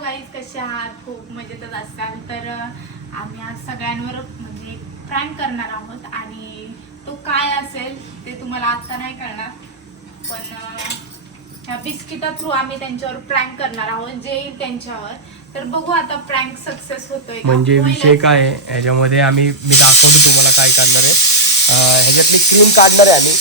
Guys कसे आहात? खूप मजेतच असाल. तर आम्ही आज सगळ्यांवर म्हणजे प्रँक करणार आहोत. आणि तो काय असेल ते तुम्हाला आता नाही कळणार. पण ह्या बिस्किटा थ्रू आम्ही त्यांच्यावर प्रँक करणार आहोत जे येईल त्यांच्यावर. तर बघू आता प्रँक सक्सेस होतोय? म्हणजे. विषय काय आहे? ह्याच्यामध्ये आम्ही मी दाखवतो तुम्हाला काय काढणार आहे. ह्याच्यातली क्रीम काढणार आहे आम्ही.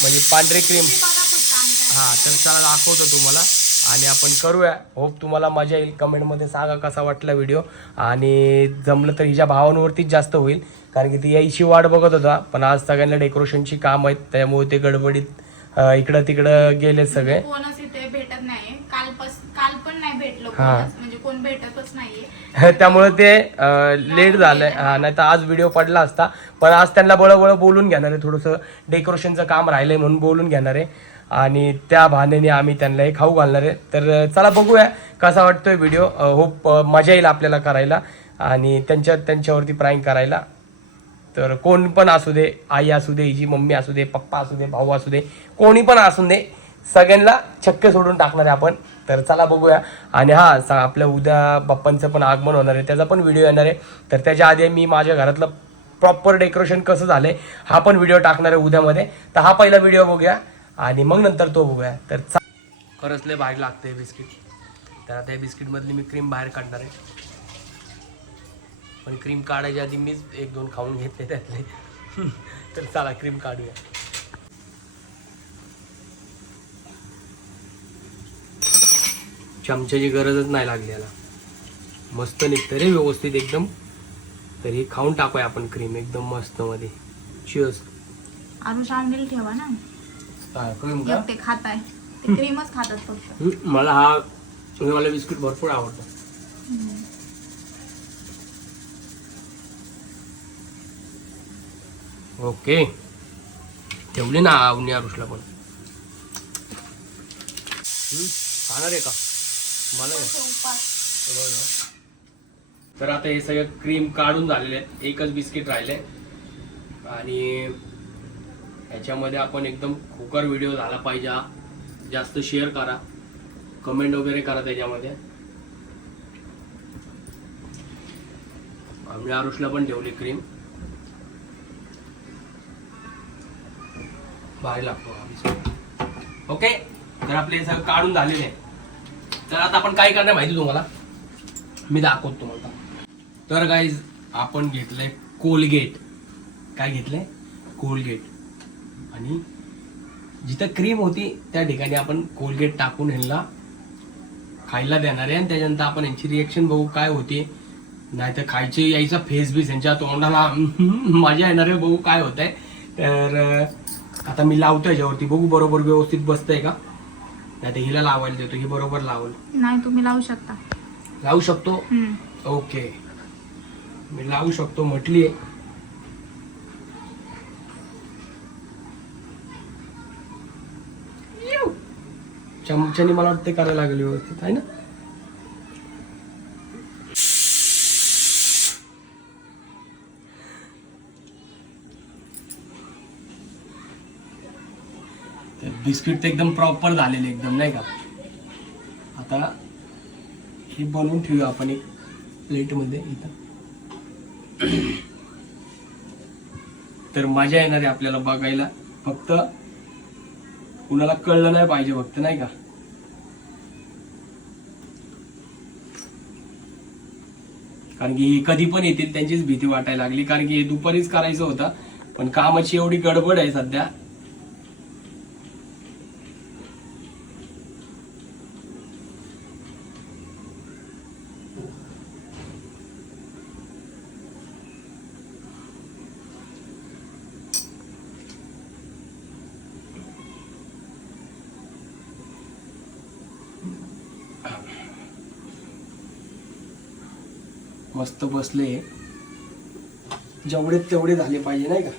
म्हणजे पांढरी क्रीम हा तर चला दाखवतो तुम्हाला. आणि आपण करूया. होप तुम्हाला मजा येईल. कमेंटमध्ये सांगा कसा वाटला व्हिडिओ आणि जमलं तर हिच्या भावांवरतीच जास्त होईल. कारण की ती यायची वाट बघत होता. पण आज सगळ्यांना डेकोरेशनची काम आहेत. त्यामुळे ते गडबडीत इकडं तिकडं गेलेत सगळे. कोणच इथे भेटत नाहीये. कालपास काल पण नाही भेटलो हा. कोणच. म्हणजे कोण भेटतच नाहीये. त्यामुळे ते लेट झालंय. हा नाही तर आज व्हिडिओ पडला असता. पण आज त्यांना बळबळ बोलून घेणार. आहे थोडंसं डेकोरेशनचं काम राहिलंय म्हणून बोलून घेणार. आहे आणि त्या बहाण्याने आम्ही त्यांना हे खाऊ घालणार आहे. तर चला बघूया कसा वाटतोय व्हिडिओ होप मजा येईल आपल्याला करायला आणि त्यांच्या त्यांच्यावरती प्राईंग करायला. तर कोण पण असू दे आई असू दे हिची मम्मी असू दे पप्पा असू दे भाऊ असू दे कोणी पण असू दे सगळ्यांना छक्क सोडून टाकणार आहे आपण. तर चला बघूया. आणि हां सा- आपल्या उद्या बाप्पांचं पण आगमन होणार आहे. त्याचा पण व्हिडिओ येणार आहे. तर त्याच्या आधी मी माझ्या घरातलं प्रॉपर डेकोरेशन कसं झालं आहे हा पण व्हिडिओ टाकणार आहे उद्यामध्ये. तर हा पहिला व्हिडिओ बघूया. आणि मग नंतर तो बघूया तर चा- खरंच लय बाहेर लागते बिस्किट. तर आता या बिस्किटमधली मी क्रीम बाहेर काढणार आहे. पण क्रीम काढायच्या आधी मीच एक दोन खाऊन घेतले त्यातले. तर चला क्रीम काढूया. चमच्याची गरजच नाही लागली याला. मस्त निघतं रे व्यवस्थित एकदम. तर हे खाऊन टाकूया आपण क्रीम एकदम मस्त मध्ये. चिअर्स आरुष आणलेली ठेवा ना. क्रीम का एकटे खात आहे ते क्रीमच खातात फक्त. हम्म, मला हा मला बिस्किट भरपूर आवडतं. ओके. ठेवली ना आवनी आरुषला पण. हम्म, खाणार आहे का? मला. हे बघा. तर आता हे सगळं क्रीम काढून झालेले आहेत. एकच बिस्किट राहिले. आणि ह्याच्यामध्ये आपण एकदम खोकर व्हिडिओ झाला पाहिजे हा. जास्त शेअर करा. कमेंट वगैरे करा त्याच्यामध्ये. आम्ही आरुषला पण ठेवली क्रीम भारी लागतो ओके तर आपले हे सगळं काढून झालेले. आहे तर आता आपण काय करणार माहिती तुम्हाला? मी दाखवतो तुम्हाला. तर गाईज आपण घेतलंय कोलगेट काय घेतलंय? कोलगेट आणि जिथं क्रीम होती त्या ठिकाणी आपण कोलगेट टाकून ह्यांना खायला देणार आहे. आणि त्याच्यानंतर आपण यांची रिएक्शन बघू काय होते. नाही तर खायचे यायचा फेस बीस यांच्या तोंडाला. मजा येणार आहे बघू काय होत आहे तर आता मी लावतो याच्यावरती. बघू बरोबर व्यवस्थित बसतंय का? नाही तर हिला लावायला देतो. ही बरोबर लावल. नाही तुम्ही लावू शकता. लावू शकतो. ओके मी लावू शकतो म्हटली चमच्याने मला वाटते करायला लागली व्यवस्थित आहे ना? बिस्किट तर एकदम प्रॉपर झालेले एकदम नाही का? आता हे बनवून ठेवूया आपण एक प्लेटमध्ये इथं. तर मजा येणार आहे आपल्याला बघायला. फक्त कुणाला कळलं नाही पाहिजे फक्त नाही का? कारण की हे कधी पण येतील त्यांचीच भीती वाटायला लागली. कारण की हे दुपारीच करायचं होतं पण कामाची एवढी गडबड आहे सध्या. मस्त बसले. जेवढे तेवढे झाले पाहिजे नाही का?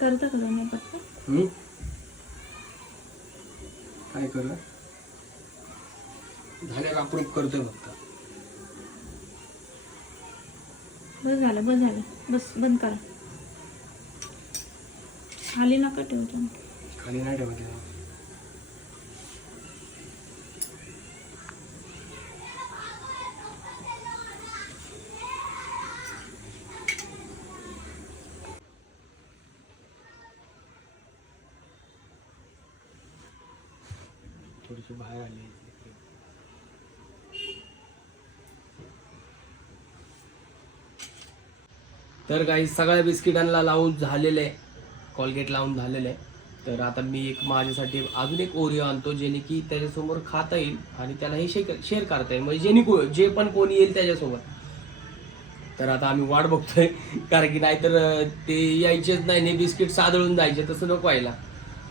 करतं का नाही? काय करू? झाले का अप्रूप करतोय फक्त. बस झालं बस झालं. बस बंद करा. खाली नका ठेवतो खाली नाही ठेवत याला. थोडीशी तर काही सगळ्या बिस्किटांना लावून झालेलं आहे. कॉलगेट लावून झालेलं आहे. तर आता मी एक माझ्यासाठी अजून एक ओरिओ आणतो जेणे की त्याच्यासमोर खाता येईल आणि त्याला हे शेअर शेअर करता येईल. म्हणजे जेणे को जे पण कोणी येईल त्याच्यासोबत. तर आता आम्ही वाट बघतोय. कारण की नाहीतर ते यायचेच नाही बिस्किट सादळून जायचे तसं नको व्हायला.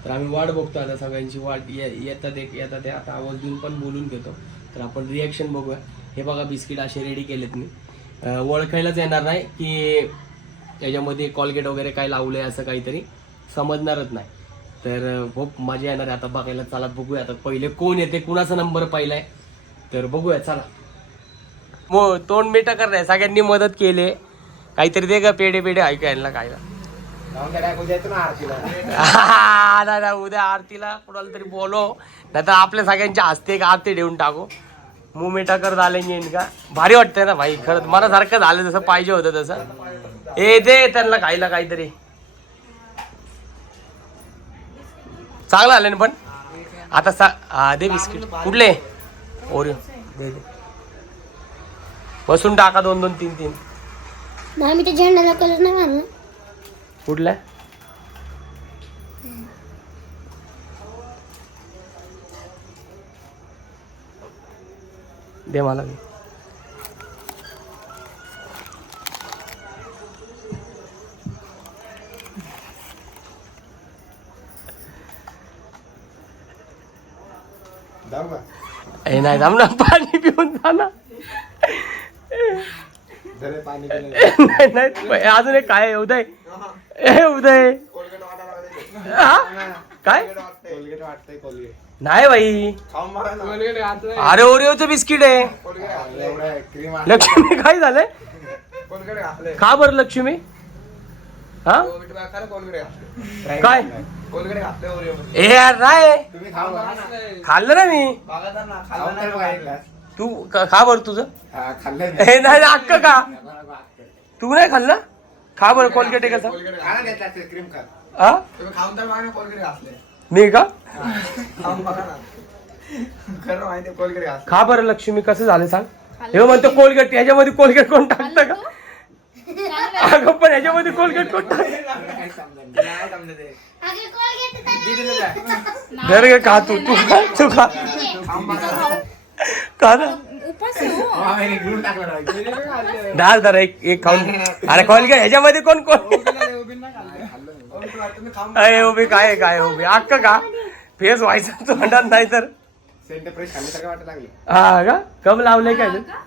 तर आम्ही वाट बघतो आता सगळ्यांची वाट ये- येतात एक येतात ते आता आवाज देऊन पण बोलून घेतो. तर आपण रिॲक्शन बघूया. हे बघा बिस्किट असे रेडी केलेत मी. ओळखायलाच येणार नाही की त्याच्यामध्ये कॉलगेट वगैरे काय आहे असं काहीतरी समजणारच नाही. तर खूप मजा येणार आहे. आता बघायला चला बघूया आता पहिले कोण येते कुणाचा नंबर पहिलाय. तर बघूया चला. मो तोंड मिठा करणार सगळ्यांनी मदत केली. काहीतरी दे का पेढे पेढे ऐकायला कायला हा, नाही, उद्या आरतीला कुणाला तरी बोलो नाही तर आपल्या सगळ्यांच्या हस्ते एक आरती ठेवून टाकू. मू मिठा कर झाले का भारी वाटतंय ना भाई खरंच मनासारखं झालं जसं पाहिजे होतं तसं. ए दे त्यांना खायला काहीतरी. चांगलं आलं ना पण? आता सा हा दे बिस्किट. कुठले? ओरिओ दे दे. बसून टाका दोन दोन तीन तीन. झेंड्याला कलर नाही कुठल्या दे मला. ए नाही थांब ना पाणी पिऊन जा ना नाही नाही अजून एक काय उदय ए उदय? काय? नाही भाई अरे ओरिओचं बिस्किट आहे. लक्ष्मी काय झालंय? का बरं लक्ष्मी. हा? काय? ए यार नाही. खाल्लं ना मी. तू का खा बरं तुझं. हे नाही अक्क का तू नाही खाल्लं? खा बरं कोलगेट आहे कसं हा. मी का खा बरं लक्ष्मी कसं झालं सांग? हे म्हणतो कोलगेट ह्याच्यामध्ये कोलगेट कोण टाकतं का? अगं पण ह्याच्यामध्ये कोलगेट कोण टाकतं खा तू तू खा तू खा. खा ना. हो. डाळ धर एक एक खाऊन अरे कोलगेट ह्याच्यामध्ये कोण कोण अरे उभी काय काय उभी. अक्क का फेस व्हायचं तोंडात नाही तर. हा का? कम लावलंय काय ते? अगे झेंड्याला कोलगेट टाकलं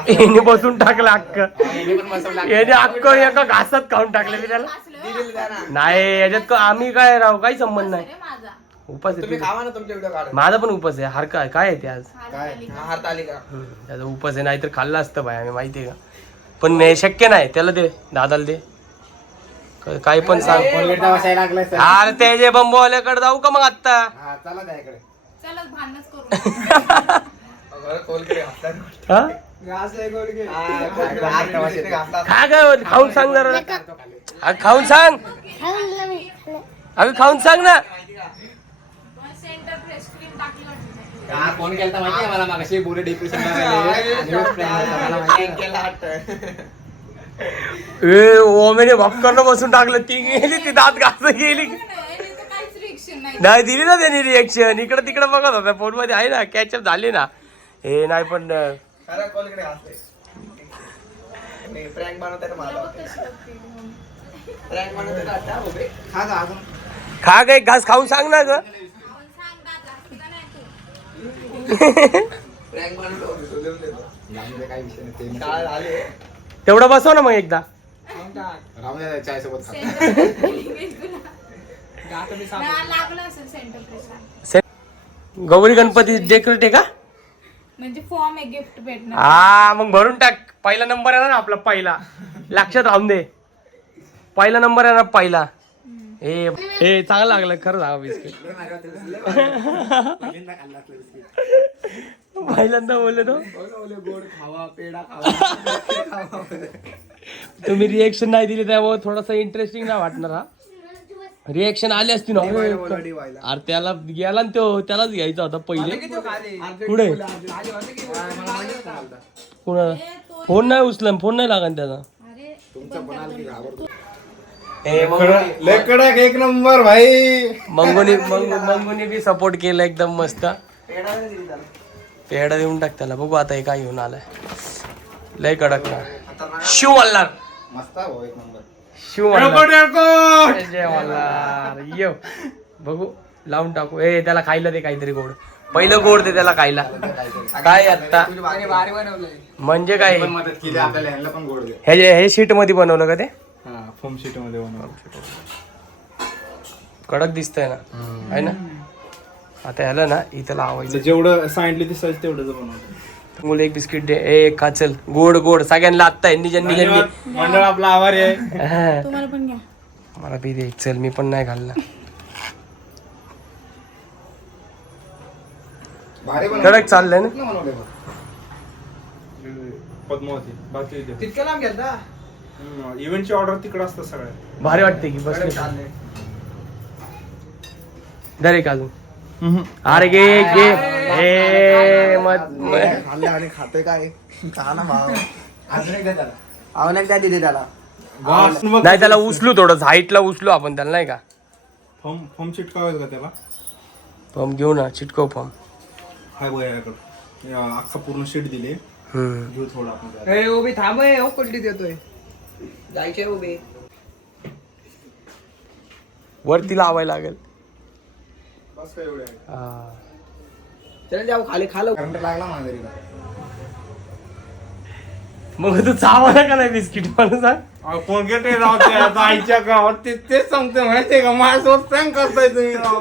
हिने बसून टाकलं अक्क याने अक्क एका घासात खाऊन टाकले मी त्याला. नाही याच्यात का- आम्ही काय राहू काही संबंध नाही. अरे माझा. उपास माझा पण उपास आहे. हार काय काय आहे ते आज. हा, त्याचा उपास आहे. नाहीतर खाल्लं असतं भाई आम्ही माहिती आहे का? पण हे शक्य नाही. त्याला दे दादाला दे. काही पण सांग. अरे ते जे बंबवाल्याकडे जाऊ का मग आत्ता? चला भांडणच करू. ना. हा? हा. खा खाऊन सांग जरा. अगं खाऊन सांग. अगं खाऊन सांग ना. सेंटर फ्रेश क्रीम टाकली वाटतं. हा, फोन केलता माहितीये मला मागाशी बोरे डिप्रेशन. ए ओमेने भापकरनं बसून टाकलं. ती गेली ती दात घास गेली. नाही, दिली ना त्यांनी रिएक्शन इकडे तिकडे बघत होता. फोनमध्ये आहे ना कॅचअप झाली ना. हे नाही पण. खा एक घास खाऊन सांग ना ग. काय? तेवढं बसव ना मग एकदा. मग टाक. लागलं असेल सेंटर फ्रेशला गौरी गणपती डेकोरेट आहे का? म्हणजे फॉर्म आहे गिफ्ट भेटणार. हा मग भरून टाक. पहिला नंबर आहे ना आपला पहिला. लक्षात राहून दे. पहिला नंबर आहे ना पहिला. ए ए चांगलं लागलं खरं सांगा बिस्किट. पहिल्यांदा बोलले तो. गोड खावा पेढा खावा तुम्ही रिएक्शन नाही दिली त्यामुळे थोडासा इंटरेस्टिंग नाही वाटणार हा. रिएक्शन आली असती ना. अरे त्याला गेला ना तो त्यालाच घ्यायचा होता पहिले? पुढे. कुणाला? फोन नाही उचला फोन नाही लागत त्याचा. कडक एक नंबर भाई. मंगोनी मंग- मंगोनी बी सपोर्ट केला एकदम मस्त. पेढा. पेढा देऊन टाक त्याला बघू आता हे काय घेऊन आलाय. लय कडक ना. शिव मल्हार मस्त भाऊ एक नंबर. शिव मल्हार जय मल्हार ये. बघू लावून टाकू. ए त्याला खायला दे काहीतरी गोड. पहिलं गोड दे त्याला खायला. काय आता त्याने भारी बनवलंय म्हणजे काय? पण मदत केली आपल्याला ह्यांना पण गोड दे. हे हे शीटमध्ये बनवलं का ते? हा फोम शीटमध्ये बनव कडक दिसतंय ना. आहे ना? आता ह्याला ना इथं लावायचं. जेवढं सांगितलं दिसायचं तेवढं बनवतो. मुलं एक बिस्किट दे ए खा चल गोड गोड. सगळ्यांना आत्ता यांनी ज्यांनी ज्यांनी. मंडळ आपला आभारी आहे. हा. तुम्हाला पण घ्या. मला बी दे. चल मी पण नाही घालला भारी कडक चाललंय ना? बनवले पद्मावती बाकी तितक्या लांब गेलता? इव्हेंटची ऑर्डर तिकडे असतात सगळ्या भारी वाटते की बस चाललंय. दर एक अजून. अरे गे. गे ए मत खाल्ले आणि खातोय काय? खा ना भाव. त्याला. अजून एकदा दिली त्याला. नाही त्याला उचलू थोडं हाईटला उचलू आपण त्याला नाही का? फॉर्म फॉर्म चिटकावायचं का त्याला? फॉर्म घेऊ ना चिटकव फॉर्म. हाय बघ याकडं अख्खा पूर्ण शीट दिली. हम्म. घेऊ थोडं आपण. ए उभी थांब ए, हो कोणती देतोय जायचे उभी. वरती लावायला लागेल बस काय एवढे आहे हा. चल जाऊ खाली खालो करंट लागला मग तू चावला का नाही बिस्किट मला सांग? कोणते राव ते? आता आईच्या गावात ते तेच सांगते माहितीये का? माझ्यासोबत प्रँक करताय तुम्ही राव.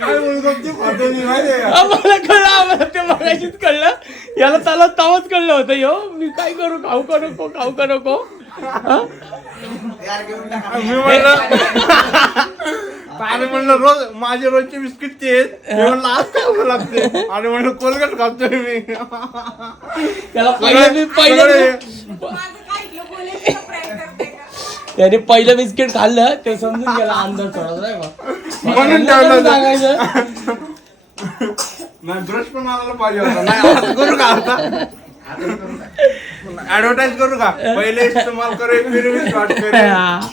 काय बोलतो ते खातो मी माहितीये का? आम्हाला कळलं आम्हाला ते मगाशीच कळलं. याला त्याला तवाच कळलं होतं यो. मी काय करू? खाऊ का नको? खाऊ का नको? हा? मी म्हणलं आणि म्हणलं रोज माझे रोजचे बिस्किट ते आहेत. मी म्हणलं आज काय होऊ लागते? आणि म्हणलं कोलगेट खातोय मी. त्याला पहिलं मी पहिलं त्याने पहिलं बिस्किट खाल्लं ते समजून गेला अंदाज थोडा नाही का? म्हणून ठेवलं होतं. सांगायचं. नाही ब्रश पण आणायला पाहिजे होता. नाही असं करू का आता? ऍडव्हर्टाइज करू का? पहिले इस्तेमाल करे फिर भी स्टार्ट करे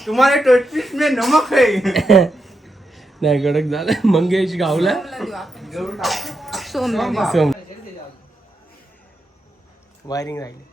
तुम्हारे टोटपीस में नमक है नाही कडक झालं मंगेश गावला. सोम वायरिंग राहिली.